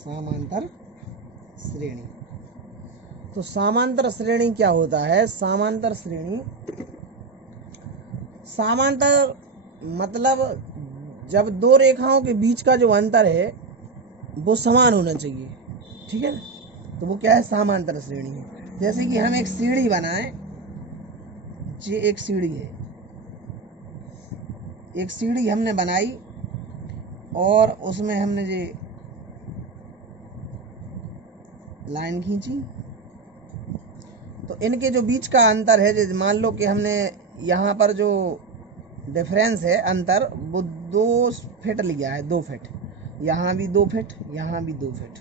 समांतर श्रेणी। तो समांतर श्रेणी क्या होता है? समांतर श्रेणी, समांतर मतलब जब दो रेखाओं के बीच का जो अंतर है वो समान होना चाहिए, ठीक है ना, तो वो क्या है? समांतर श्रेणी है। जैसे कि हम एक सीढ़ी बनाएं, ये एक सीढ़ी है, एक सीढ़ी हमने बनाई और उसमें हमने ये लाइन खींची, तो इनके जो बीच का अंतर है, जैसे मान लो कि हमने यहाँ पर जो डिफरेंस है अंतर वो 2 फीट लिया है, 2 फीट, यहाँ भी 2 फीट, यहाँ भी 2 फीट।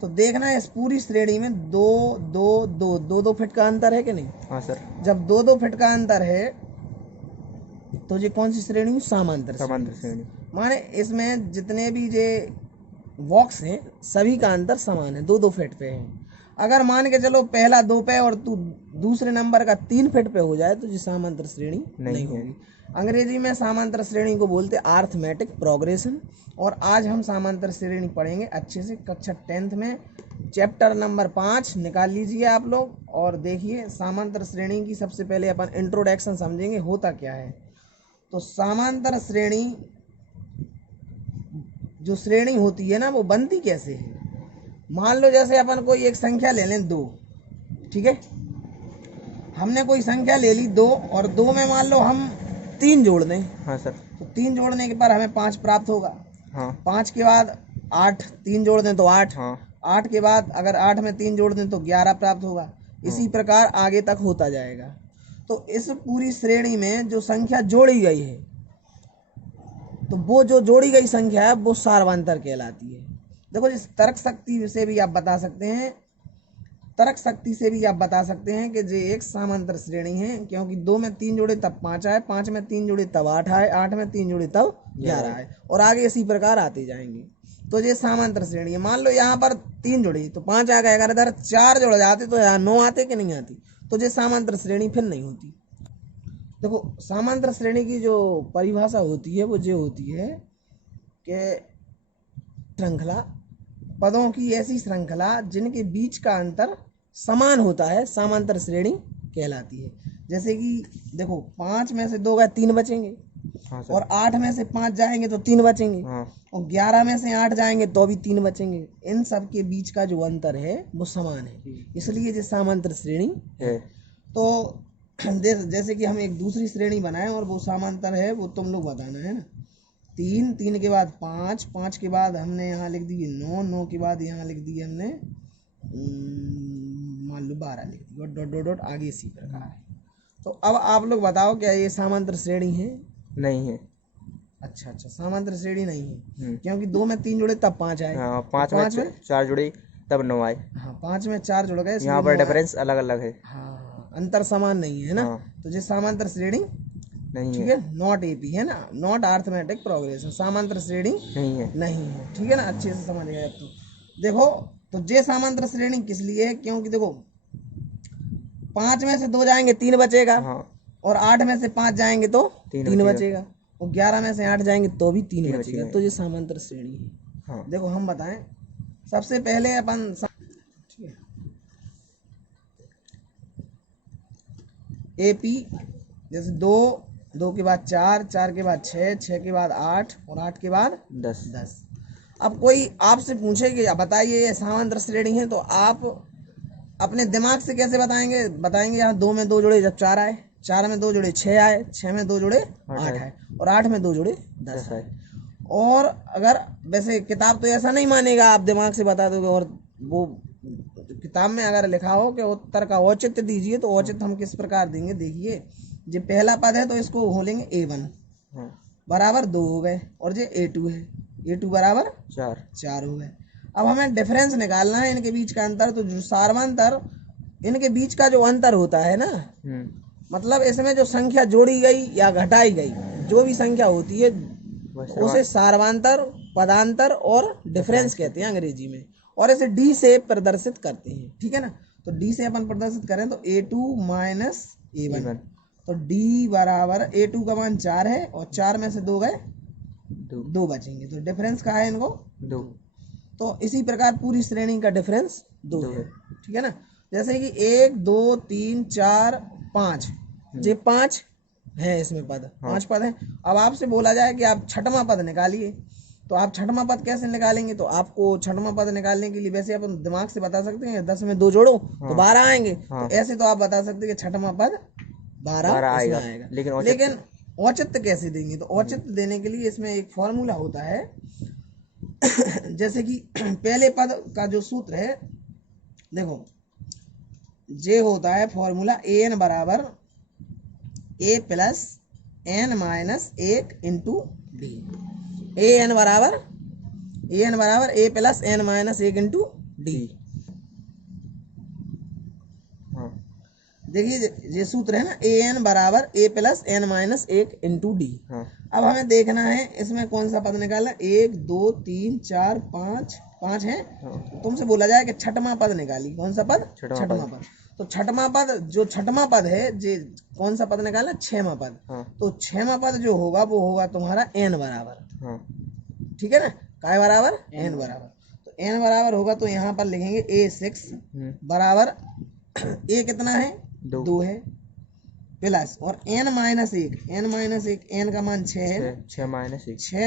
तो देखना इस पूरी श्रेणी में 2 फीट का अंतर है कि नहीं? हाँ सर। जब 2 फीट का अंतर है तो ये कौन सी श्रेणी? समांतर श्रेणी। माने इसमें जितने भी ये बॉक्स हैं सभी का अंतर समान है, 2 फीट पे है। अगर मान के चलो पहला 2 पे और दूसरे नंबर का 3 फीट पे हो जाए तो ये समांतर श्रेणी नहीं होगी। अंग्रेजी में समांतर श्रेणी को बोलते अर्थमेटिक प्रोग्रेशन। और आज हम समांतर श्रेणी पढ़ेंगे अच्छे से, कक्षा 10th में चैप्टर नंबर 5 निकाल लीजिए आप लोग और देखिए। समांतर श्रेणी की सबसे पहले अपन इंट्रोडक्शन समझेंगे, होता क्या है। तो समांतर श्रेणी जो श्रेणी होती है ना वो बनती कैसे है? मान लो जैसे अपन कोई एक संख्या ले लें 2, ठीक है, हमने कोई संख्या ले ली 2 और 2 में मान लो हम 3 जोड़ दें। हाँ सर। तो 3 जोड़ने के बाद हमें 5 प्राप्त होगा। हाँ। 5 के बाद 8, 3 जोड़ दें तो 8। हाँ। 8 के बाद अगर 8 में 3 जोड़ दें तो 11 प्राप्त होगा। इसी प्रकार आगे तक होता जाएगा। तो इस पूरी श्रेणी में जो संख्या जोड़ी गई है तो वो जो जोड़ी गई संख्या है वो सार्वंतर कहलाती है। देखो इस तर्क शक्ति से भी आप बता सकते हैं, तर्क शक्ति से भी आप बता सकते हैं कि ये एक समांतर श्रेणी है, क्योंकि 2 में 3 जोड़े तब 5 आए, 5 में 3 जोड़े तब 8 आए, 8 में 3 जोड़े तब 11 आए और आगे इसी प्रकार आते जाएंगे। तो ये समांतर श्रेणी है। मान लो यहाँ पर 3 जोड़ी तो 5 आ गए, अगर इधर 4 जोड़ जाते तो यहाँ 9 आते कि नहीं आती? तो ये समांतर श्रेणी फिर नहीं होती। देखो समांतर श्रेणी की जो परिभाषा होती है वो ये होती है कि श्रृंखला, पदों की ऐसी श्रृंखला जिनके बीच का अंतर समान होता है समांतर श्रेणी कहलाती है। जैसे कि देखो 5 में से 2 गए 3 बचेंगे। हाँ और 8 में से 5 जाएंगे तो 3 बचेंगे। हाँ। और 11 में से 8 जाएंगे तो भी 3 बचेंगे। इन सब के बीच का जो अंतर है वो समान है, इसलिए ये समांतर श्रेणी है। तो जैसे कि हम एक दूसरी श्रेणी बनाए और वो समांतर है, वो तुम लोग बताना है ना। 3 के बाद 5 के बाद हमने यहाँ लिख दिए 9 के बाद यहाँ लिख दिए हमने मान लो 12 लिख दिए और डॉट डॉट डॉट आगे इसी प्रकार है। तो अब आप लोग बताओ क्या ये समांतर श्रेणी है? नहीं है। अच्छा, समांतर श्रेणी नहीं है क्योंकि 2 में 3 जुड़े तब 5 आए। हाँ, 5 में 4 जुड़े तब 9 आए। हाँ, 5 में 4 जुड़ गए, यहाँ पर डिफरेंस अलग अलग है। हाँ, अंतर समान नहीं है ना। तो ये समांतर श्रेणी नहीं, ठीक है, नॉट एपी है ना, नॉट अर्थमेटिक प्रोग्रेशन, समांतर श्रेणी नहीं है, ठीक है ना। अच्छे से समझ गए। तो देखो तो ये समांतर श्रेणी किस लिए है? क्योंकि देखो 5 में से 2 जाएंगे 3 बचेगा। हाँ। और 8 में से 5 जाएंगे तो 3 बचेगा और 11 में से 8 जाएंगे तो भी 3 बचेगा। तो ये समांतर श्रेणी है। हाँ। देखो हम बताएं, सबसे पहले अपन एपी जैसे 2 के बाद 4 के बाद 6 के बाद 8 और 8 के बाद 10। अब कोई आपसे पूछे कि बताइए ये समांतर श्रेणी है, तो आप अपने दिमाग से कैसे बताएंगे यहाँ 2 में 2 जुड़े जब 4 आए, 4 में 2 जुड़े 6 आए, 6 में 2 जुड़े 8 आए और 8 में 2 जुड़े 10 आए। और अगर वैसे किताब तो ऐसा नहीं मानेगा, आप दिमाग से बता दोगे। और वो किताब में अगर लिखा हो कि उत्तर का औचित्य दीजिए, तो औचित्य हम किस प्रकार देंगे? देखिए, जो पहला पद है तो इसको बोलेंगे A1 बराबर 2 हो गए और जो A2 है, A2 बराबर 4 हो गए। अब हमें डिफरेंस निकालना है इनके बीच का अंतर। तो जो सार्वंतर, इनके बीच का जो अंतर होता है ना, मतलब इसमें जो संख्या जोड़ी गई या घटाई गई, जो भी संख्या होती है उसे सार्वंतर, पदांतर और डिफरेंस कहते हैं अंग्रेजी में। और इसे डी से प्रदर्शित करते हैं, ठीक है ना। तो डी से अपन प्रदर्शित करें तो A2 माइनस A1, तो डी बराबर A2 का मान 4 है और 4 में से 2 गए दो बचेंगे। तो डिफरेंस कहाँ है इनको? 2। तो इसी प्रकार पूरी श्रेणी का डिफरेंस 2 दो है। है। ठीक है ना। जैसे कि 1 2 3 4 5, ये 5 है इसमें पद, 5 पद है। अब आपसे बोला जाए कि आप छठवां पद निकालिए, तो आप छठवां पद कैसे निकालेंगे? तो आपको छठवां पद निकालने के लिए वैसे अपन दिमाग से बता सकते हैं 10 में 2 जोड़ो तो 12 आएंगे। तो ऐसे तो आप बता सकते हैं कि छठवां पद 12 इसमें आएगा। लेकिन औचित्य कैसे देंगे? तो औचित्य देने के लिए इसमें एक फॉर्मूला होता है। जैसे कि पहले पद का जो सूत्र है, देखो जे होता है फॉर्मूला an बराबर a plus n minus 1 into D. an बराबर a plus n minus 1 into D. देखिए ये सूत्र है ना, an बराबर a plus n minus 1 into D. अब हमें देखना है इसमें कौन सा पद निकालना। 1 2 3 4 5 5 है। तुमसे बोला जाए कि छठवां पद निकाली। कौन सा पद? छठवां पद। तो छठवां पद, जो छठवां पद है जे कौन सा पद निकालना? 6वां पद। तो 6वां पद जो होगा वो होगा तुम्हारा n बराबर। ठीक है ना, काय बराबर? n बराबर। तो n बराबर होगा तो यहाँ पर लिखेंगे a6 बराबर a कितना है? 2 है, प्लस और n माइनस 1, n का मान 6 है, 6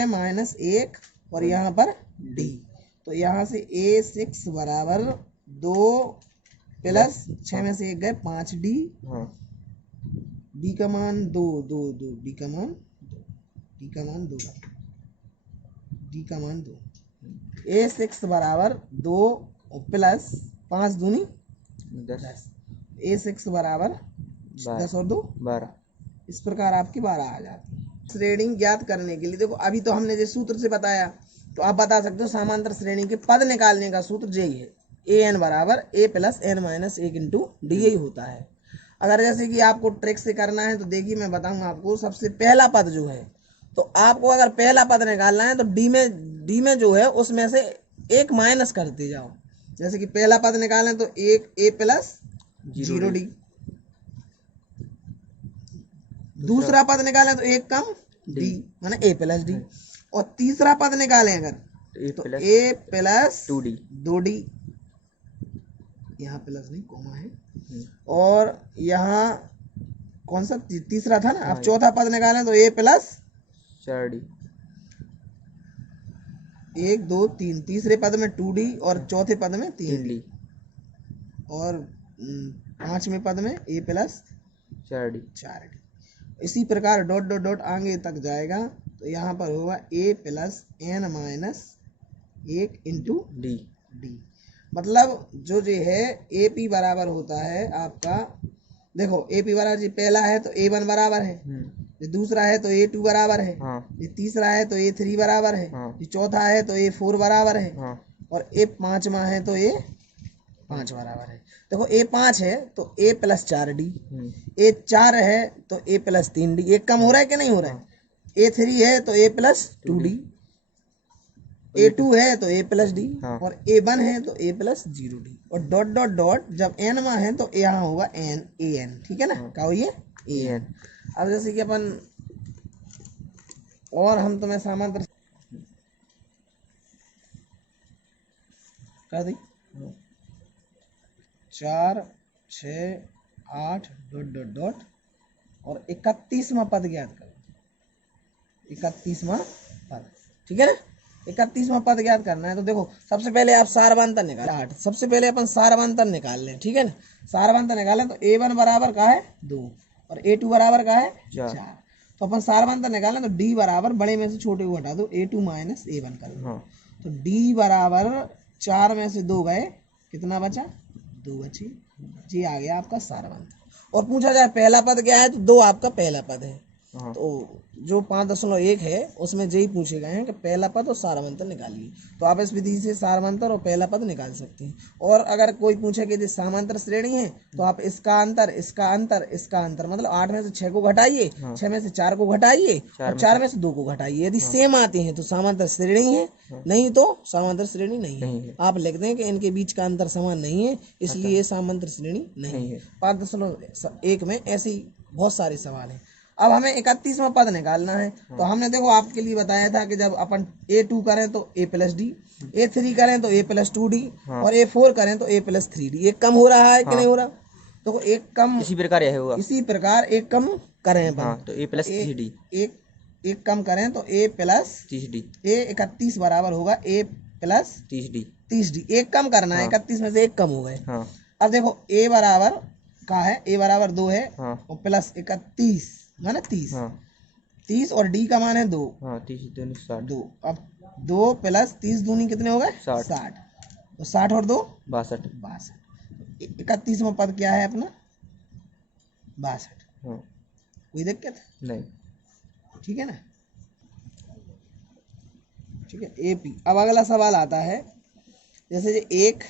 माइनस 1 और यहाँ पर d। तो यहाँ से a6 बराबर 2 प्लस 6 में से 1 गए 5d, d का मान 2 2 2, d का मान 2, a6 बराबर 2 प्लस 5 दूनी 10, a6 बराबर 10 और 2 12। इस प्रकार आपकी 12 आ जाती है। श्रेणी ज्ञात करने के लिए देखो अभी तो हमने जो सूत्र से बताया, तो आप बता सकते हो समांतर श्रेणी के पद निकालने का सूत्र यही है, an बराबर a plus n minus 1 into D यही होता है। अगर जैसे कि आपको ट्रिक से करना है तो देखिए मैं बताऊंगा आपको। सबसे पहला पद जो है, तो आपको अगर पहला पद निकालना है तो डी में जो है उसमें से एक माइनस करते जाओ। जैसे कि पहला पद निकालें तो एक a प्लस 0d, दूसरा पद निकालें तो एक कम d माने a प्लस डी, और तीसरा पद निकालें अगर तो a प्लस 2d, यहाँ प्लस नहीं कोमा है, और यहाँ कौन सा तीसरा था ना। अब चौथा पद निकालें तो a प्लस 4d, 1 2 3, तीसरे पद में 2d और चौथे पद में 3d, और पांचवें पद में a प्लस 4d। इसी प्रकार डॉट डॉट डॉट आगे तक जाएगा तो यहाँ पर होगा a plus n minus 1 into D. मतलब जो है AP बराबर होता है आपका, देखो AP बराबर जी पहला है तो A1 बराबर है, ये दूसरा है तो A2 बराबर है, ये तीसरा है तो A3 बराबर है, ये चौथा है तो A4 बराबर है, और A5वां है तो A5 बराबर है। देखो A5 है तो A प्लस 4d, A4 है तो A प्लस 3d, एक कम हो रहा है कि नहीं हो रहा है। A3 है तो A प्लस 2d, A2 है तो A प्लस डी, और A1 है तो A प्लस 0d, और डॉट डॉट डॉट जब n में है तो यहाँ होगा an। ठीक है ना, क्या हो ये an। अब जैसे कि अपन और हम तुम्हें समांतर कर दी 4 6 8 डॉट डॉट डॉट और 31वां पद ज्ञात करो। 31वां पद, ठीक है ना। 31वां पद ज्ञात करना है तो देखो सबसे पहले आप सारवांतर निकाल 8, सबसे पहले अपन सारवांतर निकाल लें। ठीक है ना, सारवांतर निकालें तो A1 बराबर का है 2 और A2 बराबर का है 4। तो अपन सारवांतर निकालें तो D बराबर बड़े में से छोटे को हटा दो, A2 माइनस A1 कर दो। तो D बराबर 4 में से 2 गए, कितना बचा? 2 बची। जी आ गया आपका सारवांतर। और पूछा जाए पहला पद क्या है तो 2 आपका पहला पद है। तो जो 5.1 है उसमें यही पूछे गए हैं कि पहला पद और सारवांतर निकालिए। तो आप इस विधि से सारवांतर और पहला पद निकाल सकते हैं। और अगर कोई पूछे कि समांतर श्रेणी है तो आप इसका अंतर इसका अंतर इसका अंतर, मतलब 8 में से 6 को घटाइए, 6 में से 4 को घटाइए और 4 में से 2 को घटाइए। यदि सेम आते हैं तो समांतर श्रेणी है, नहीं तो समांतर श्रेणी नहीं है। आप लिख दें कि इनके बीच का अंतर समान नहीं है, इसलिए समांतर श्रेणी नहीं है। 5.1 में ऐसे ही बहुत सारे सवाल हैं। अब हमें 31वां पद निकालना है। तो हमने देखो आपके लिए बताया था कि जब अपन A2 करें तो A प्लस डी, A3 करें तो A प्लस 2D और A4 करें तो A प्लस 3D। एक कम हो रहा है कि नहीं हो रहा? तो एक कम इसी प्रकार यह होगा। इसी प्रकार एक कम करें अपन हाँ, तो A प्लस 3D, एक कम करें तो A प्लस 30D, A 31 बराबर होगा A प्लस 30D। 30D। एक कम करना है, 31 में से एक कम हो गए। हाँ अब देखो A बराबर का है, A बराबर 2 है हाँ और प्लस 31 माने 30। हाँ 30 और D का मान है 2। हाँ 30 दूनी 60। 2 अब 2 प्लस 30 दूनी कितने हो गए? 60। 60। तो 60 और 2 62। 62। 31वां पद क्या है अपना? 62। हाँ कोई दिक्कत? नहीं। ठीक है ना? ठीक है। AP। अब अगला सवाल आता है, जैसे एक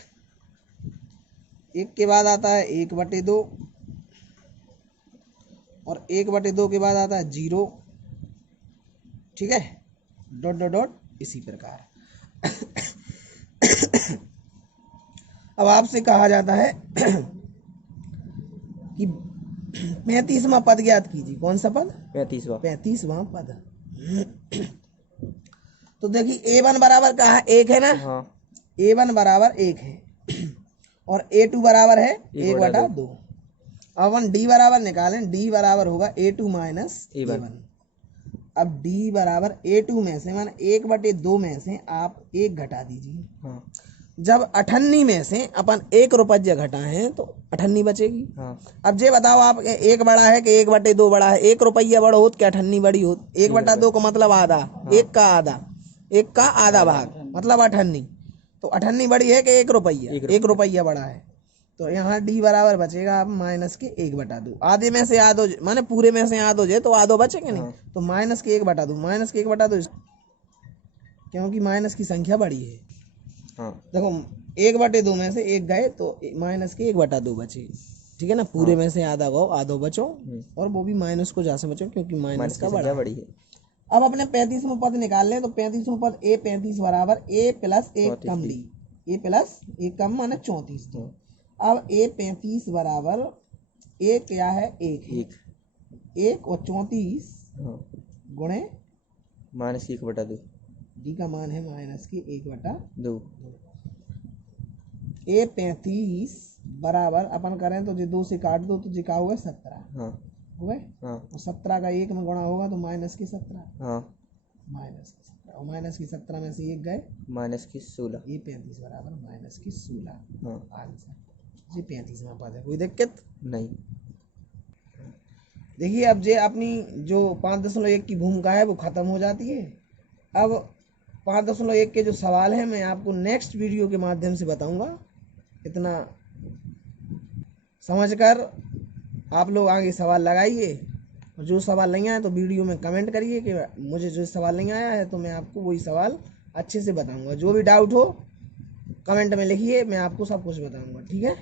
के बाद आता है 1/2 और 1/2 के बाद आता है 0। ठीक है, डॉट डॉट डॉट इसी प्रकार। अब आपसे कहा जाता है कि 35वां पद ज्ञात कीजिए। कौन सा पद? 35वां। 35वां पद। तो देखिए A1 बराबर कहा है 1 है ना? हाँ A1 बराबर 1 है और A2 बराबर है 1/2। अब अपन D बराबर निकालें। D बराबर होगा A2 माइनस A1। अब D बराबर A2 में से मान 1/2 में से आप 1 घटा दीजिए। हाँ जब 98 में से अपन 1 रुपया घटाएं तो 98 बचेगी। हाँ अब ये बताओ आप, एक बड़ा है कि 1/2 बड़ा है? 1 रुपया बड़ा हो कि 98 बड़ी हो? 1/2 का मतलब आधा, एक का आधा, एक का आधा भाग मतलब 98। तो 98 बड़ी है कि 1 रुपया? 1 रुपया बड़ा है। तो यहाँ D बराबर बचेगा अब माइनस के 1/2। आधे में से आधो माने पूरे में से आधो जे तो आधो बचेंगे नहीं। तो माइनस के 1/2, माइनस के 1/2 क्योंकि माइनस की संख्या बड़ी है। हाँ देखो 1/2 में से 1 गए तो माइनस के 1/2 बचे। ठीक है ना? पूरे में से आधा गो आधो बचो और वो भी माइनस को जा से बचो क्योंकि माइनस का बड़ा बड़ी है। अब अपने 35वां पद निकाल लें। तो 35वां पद A 35 बराबर A plus 1 come D। A plus 1 कम माने 34 D। अब A 35 बराबर A क्या है? 1 है। 1 और 34 गुणे माइनस की 1/2। D का मान है माइनस की 1/2। A 35 बराबर अपन करें तो जो 2 से काट दो तो जी का होगा 17। हाँ हो गए? हाँ और 17 का 1 में गुणा होगा तो माइनस की 17। हाँ माइनस की 17 और माइनस की 17 में से 1 गए, माइनस की 16। ये 35 बराबर माइनस की 16। हाँ आंसर जी 35वां पद है। कोई दिक्कत नहीं। देखिए अब जे अपनी जो 5.1 की भूमिका है वो खत्म हो जाती है। अब 5.1 के जो सवाल हैं मैं आपको नेक्स्ट वीडियो के माध्यम से बताऊंगा। इतना समझकर आप लोग आगे सवाल लगाइए और जो सवाल नहीं आया तो वीडियो में कमेंट करिए कि मुझे जो सवाल नहीं आया है तो मैं आपको वही सवाल अच्छे से बताऊंगा। जो भी डाउट हो कमेंट में लिखिए, मैं आपको सब कुछ बताऊंगा। ठीक है?